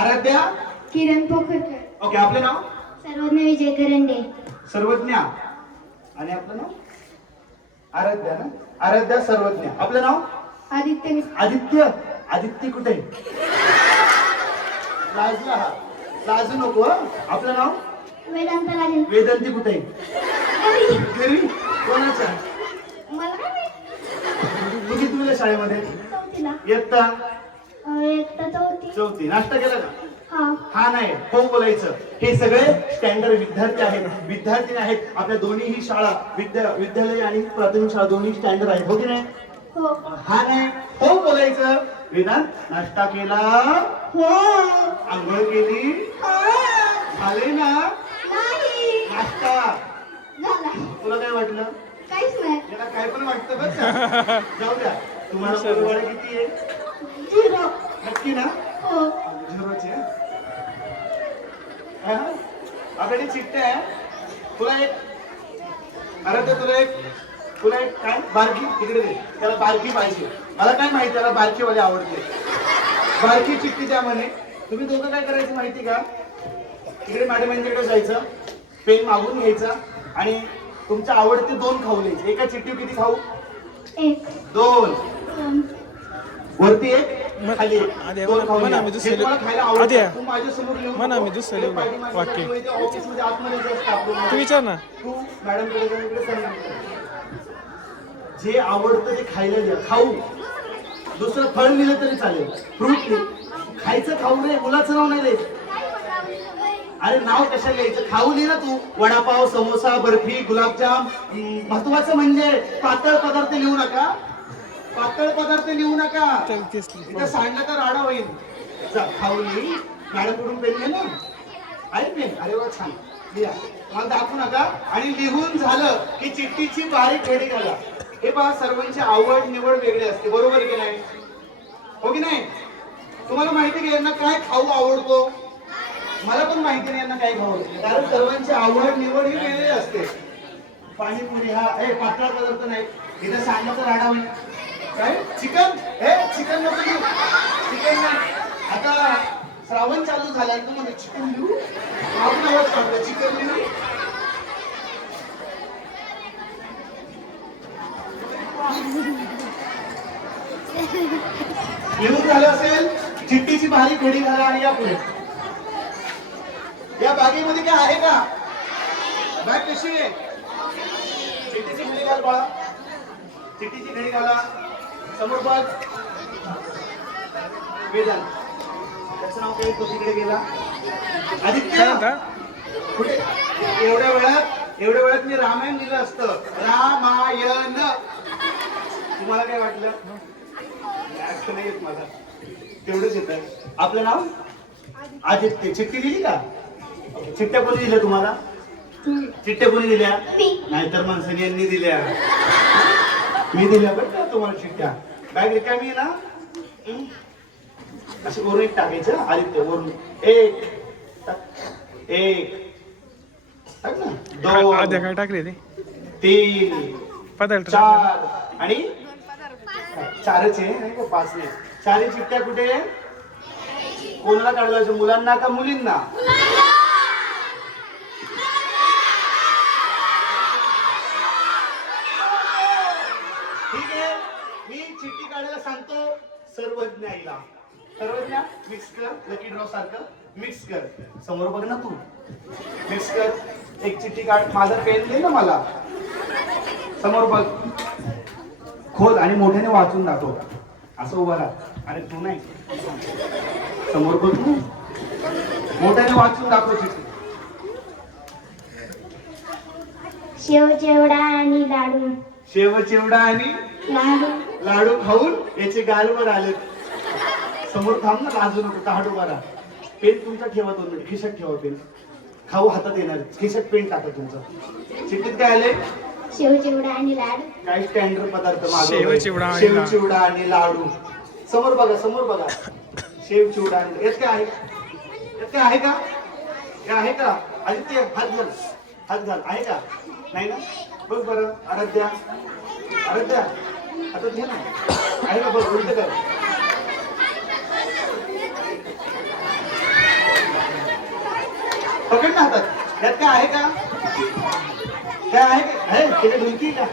आराध्या? किरण Pokharkar. Okay आपलं नाव? सर्वज्ञ विजय करंडे. सर्वज्ञा. आणि आपलं नाव? आराध्या ना? आराध्या सर्वज्ञ. आपलं नाव? आदित्य. आदित्य. आदित्य कुठे? लाजला हा. लाजू नको हं. आपलं नाव? वेदांत राजन. वेदांती कुठे? घरी. कोणाच्या? मला काय माहीत? तू किती तुला शाळेमध्ये? चौथीला. इयत्ता? अं, चौथी. नाश्ता केला का? हा. हा नाही हो बोलायचं. हे सगळे स्टँडर्ड विद्यार्थी आहेत. विद्यार्थी आहेत. आपल्या दोन्हीही शाळा विद्या विद्यालय आणि प्राथमिक शाळा दोन्ही स्टँडर्ड आहेत. हो की नाही? हो. हा नाही हो बोलायचं. वेदांत नाश्ता केला. हो. आंघोळ केली. हो. झाले ना? नाही. नाश्ता. तुला काय वाटलं? काहीच नाही. याला काय पण वाटतं जाऊ द्या. तुम्हाला किती आहे? नक्की ना? झिरोचे हा? आपल्याकडे चिठ्ठ्या आहे. तुला एक अरे ते तुला एक तुला एक काय? बारकी. तिकडे दे. त्याला बारकी पाहिजे. मला काय माहिती? त्याला बारकीवाले आवडते. बारकी चिठ्ठी द्या म्हणे. तुम्ही दोघं काय करायचं माहिती का? तिकडे मॅडम यांच्याकडे जायचं. पेन मागून घ्यायचा. आणि तुमच्या आवडते दोन खाऊ घ्यायचे एका चिठ्ठी किती खाऊ? दोन. वरती एक खाली म्हणा. मी दुसरं म्हणा. मी दुसरं वाक्य. तू. विचार ना. जे आवडतं ते खायला द्या खाऊ दुसरं फळ लिहिलं तरी चालेल फ्रूट खायचं खाऊ रे मुलाचं नाव नाही लिहायचं. अरे नाव कशाला लिहायचं खाऊ लिहि ना तू वडापाव समोसा बर्फी गुलाबजाम महत्वाचं म्हणजे पातळ पदार्थ लिहू नका पातळ पदार्थ लिहू नका. तर इथं सांडलं तर राडा होईल. जा, खाऊ लिही मॅडमकडून पेन घे ना. आहे पेन अरे वा छान. लिहा. मला दाखवू नका. आणि लिहून झालं की चिठ्ठीची बारीक खेडी घाला. हे पहा सर्वांची आवड निवड वेगळी असते. बरोबर की नाही? हो की नाही? तुम्हाला माहिती का यांना काय खाऊ आवडतो? मला पण माहिती नाही यांना काय खाऊ आवडतो. कारण सर्वांची आवड निवड ही वेगळी असते. पाणीपुरी हा ए पातळ पदार्थ नाही. इथं सांगायचं राडा होईल. काय? चिकन? हे चिकन नको देऊ चिकन नाही. आता श्रावण चालू झाल्यानंतर तू म्हणजे चिकन देऊ आपण आवाज काढला चिकन देऊ लिहून झालं असेल चिट्टीची भारी घडी घाला आणि या पुढे या बागेमध्ये काय आहे का? बॅग कशी आहे? चिट्टीची घडी घाल बाळा. चिट्टीची घडी घाला. समोर बघ. वेदांत. त्याचं नाव काय? तो तिकडे गेला. आदित्य. कुठे? एवढ्या वेळात एवढ्या वेळात मी रामायण दिलं असतं. रामायण. तुम्हाला काय वाटलं? नाही येत मला तेवढंच येत. आपलं नाव? आदित्य. चिठ्ठी दिली का? चिठ्ठ्या कोणी दिल्या तुम्हाला? चिठ्ठ्या कोणी दिल्या? मी. नाहीतर माणसाने यांनी दिल्या. मी दिल्या बरं का तुम्हाला चिठ्ठ्या बॅग रिकामी ना? असं वरून एक टाकायचं आदित्य वरून. एक. एक टाक ना. आद्या दोन काय टाकले ते? तीन पदार्थ चार. आणि? चारच आहे नाही का? पाच नाही. चार चिठ्ठ्या कुठे? कोणाला काढवायचं मुलांना का मुलींना ठीक आहे मी चिठ्ठी काढायला सांगतो सर्वज्ञ आईला सर्वज्ञ मिक्स कर लकी ड्रॉ सारखं मिक्स कर. समोर बघ ना तू. मिक्स कर. एक चिठ्ठी काढ. माझा पेन दे ना मला. समोर बघ. खोल आणि मोठ्याने वाचून दाखव. असं उभा राहा. अरे तू नाही. समोर बघ तू मोठ्याने वाचून दाखव चिठ्ठी. शेव चिवडा आणि लाडू. शेव चिवडा आणि लाडू. लाडू खाऊन याचे गालवर आले. समोर थांब ना लाजू नको तहाट उभा राहा. पेन तुमचा ठेवा दोन मिनिट खिशात ठेवा पेन. खाऊ हातात येणार खिशात पेन टाका तुमचं. चिठ्ठीत काय आले? शेव चिवडा आणि लाडू. स्टँडर्ड पदार्थ. शेव चिवडा आणि शेव लाडू. चिवडा आणि लाडू. समोर बघा समोर बघा. शेव चिवडा आणि यात काय आहे? यात काय आहे का? हे आहे का? आदित्य हात घाल. हात घाल. आहे का? नाही ना? बघ बरं आराध्या. आराध्या. आता घे ना. आहे बघ उलट कर. पकड ना हातात. त्यात काय आहे का? काय आहे का? आहे तिथे ढुलकी का?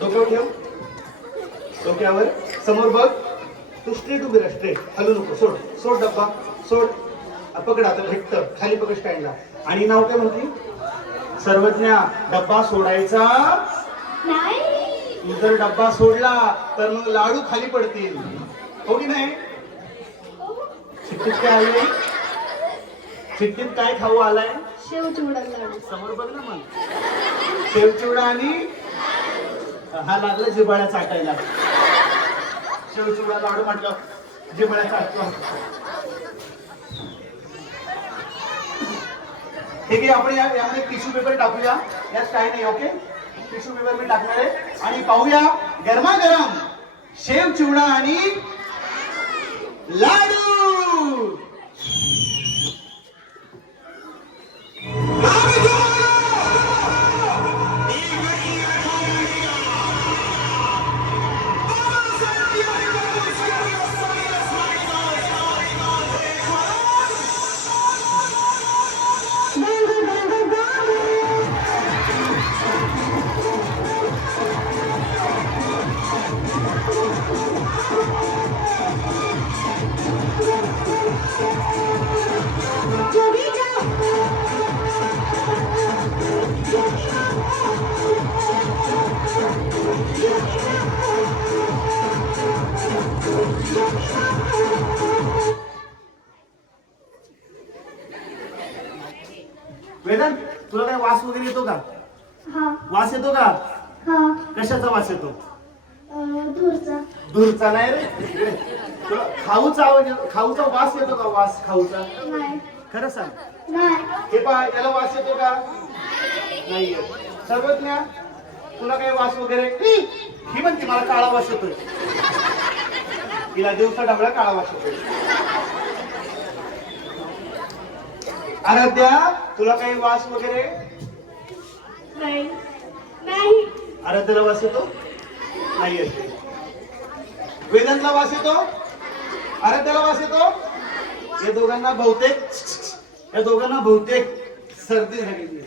डोक्यावर ठेव. डोक्यावर. समोर बघ. तू स्ट्रेट उभी राह स्ट्रेट हलू नको सोड. सोड डब्बा. सोड. पकड आता घट्ट. खाली पकड स्टँडला आणि नाव काय म्हणते? सर्वज्ञा डब्बा सोडायचा? नाही. जर डब्बा सोडला तर मग लाडू खाली पडतील. हो की नाही? चिठ्ठीत काय आलंय? चिठ्ठीत काय खाऊ आलाय? शेव चिवडा लाडू. समोर बघ ना मग. शेव चिवडा आणि? हा लागला जिबाळ्या चाटायला. शेव चिवडा लाडू म्हटलं जिबाळ्या चाटतो. ठीक आहे आपण या- यामध्ये टिश्यू पेपर टाकूया. यात काही नाही ओके? टिश्यू पेपर मी टाकणार आहे. आणि पाहूया गरमागरम शेव चिवडा आणि लाडू. वेदन तुला काय वास वगैरे येतो का? वास येतो का? कशाचा वास येतो? दूरचा नाही रे. तुला खाऊचा आवाज येतो खाऊचा वास येतो का वास खाऊचा? नाही. खरं सांग. नाही. हे पहा याला वास येतो का? नाही. सर्वज्ञ तुला काही वास वगैरे? ई! ही म्हणते मला काळा वास येतोय. तिला दिवसा डाबळा काळा वास येतोय. आराध्या तुला काही वास वगैरे? नाही. नाही. आराध्याला वास येतो? नाही येत. वेदांतला वास येतो? आराध्याला वास येतो? या दोघांना बहुतेक या दोघांना बहुतेक सर्दी झालेली.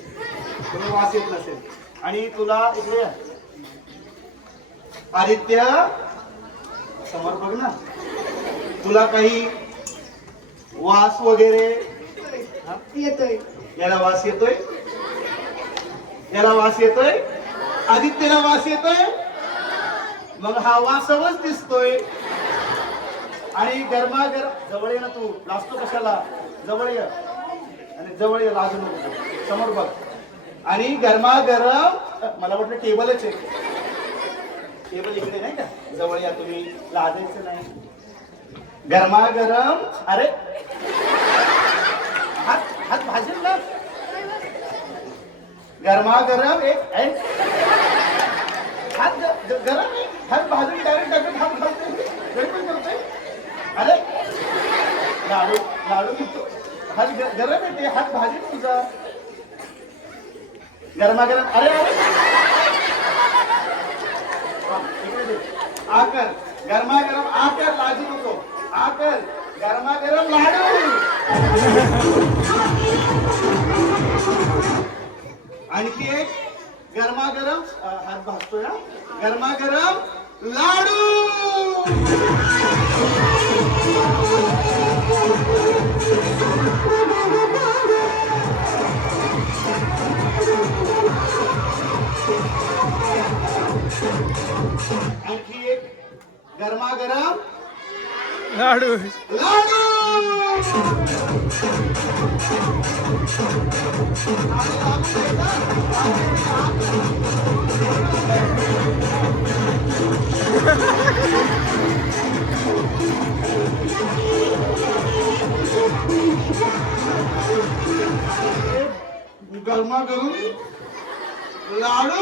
तुला वास येत नसेल. आणि तुला इकडे. आदित्य समोर बघ ना. तुला काही वास वगैरे? येतोय. याला वास येतोय? याला वास येतोय? आदित्यला वास येतोय? मग हा वासवच दिसतोय. आणि गरमागर जवळ ये ना तू. लाजतो कशाला? जवळ ये. आणि जवळ ये लाजू नको समोर बघ. आणि गरमागरम मला वाटलं टेबलच आहे. टेबल इकडे नाही का? जवळ या तुम्ही. लाजायचं नाही. गरमागरम अरे. हात हात भाजेल ना. गरमागरम एक हात गरम हात भाजून डायरेक्ट लाडू लाडू घेतो हात गरम येते हात भाजी तुझा. गरमागरम. अरे अरे. आकर गरमागरम आकर लाजू नको. आकर गरमागरम लाडू. आणखी एक गरमागरम हात भाजतोय ना गरमागरम लाडू. आणखी एक गरमागरम लाडू. लाडू! गरमागरम लाडू.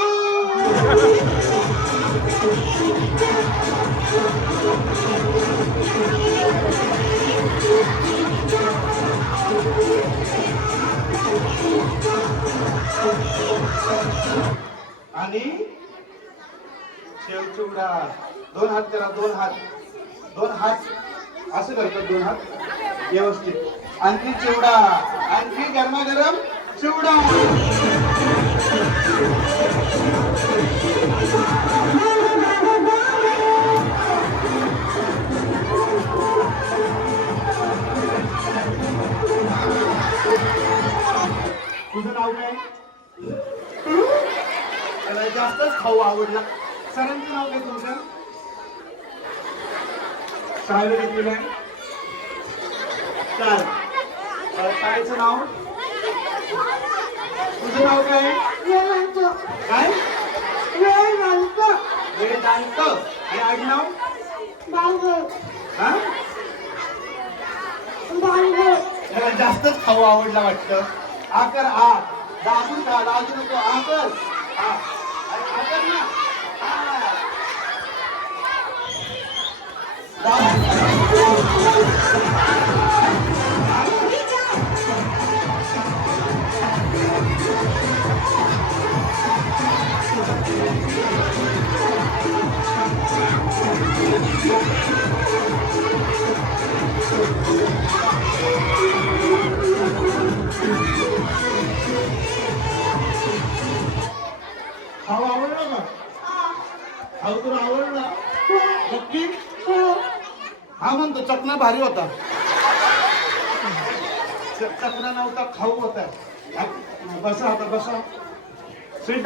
आणि शेवचिवडा दोन हात करा दोन हात. दोन हात. असं करतात दोन हात. व्यवस्थित. आणखी चिवडा आणखी गरमागरम चिवडा. तुझं नाव काय? त्याला जास्तच खाऊ आवडला. सरांचं नाव काय तुमचं? शाळेत घेतलेलं आहे चाल अं, शाळेचं नाव? तुझं नाव काय? काय? वेदांत. आणि हा? जास्तच खाऊ आवडला वाटतं. आकर आ दाजू खा नको आकर आ खाऊ आवडला का? खाऊ तुला आवडला. नक्की? हा म्हणतो चकना भारी होता. चकना नव्हता खाऊ होता. बसा आता बसा.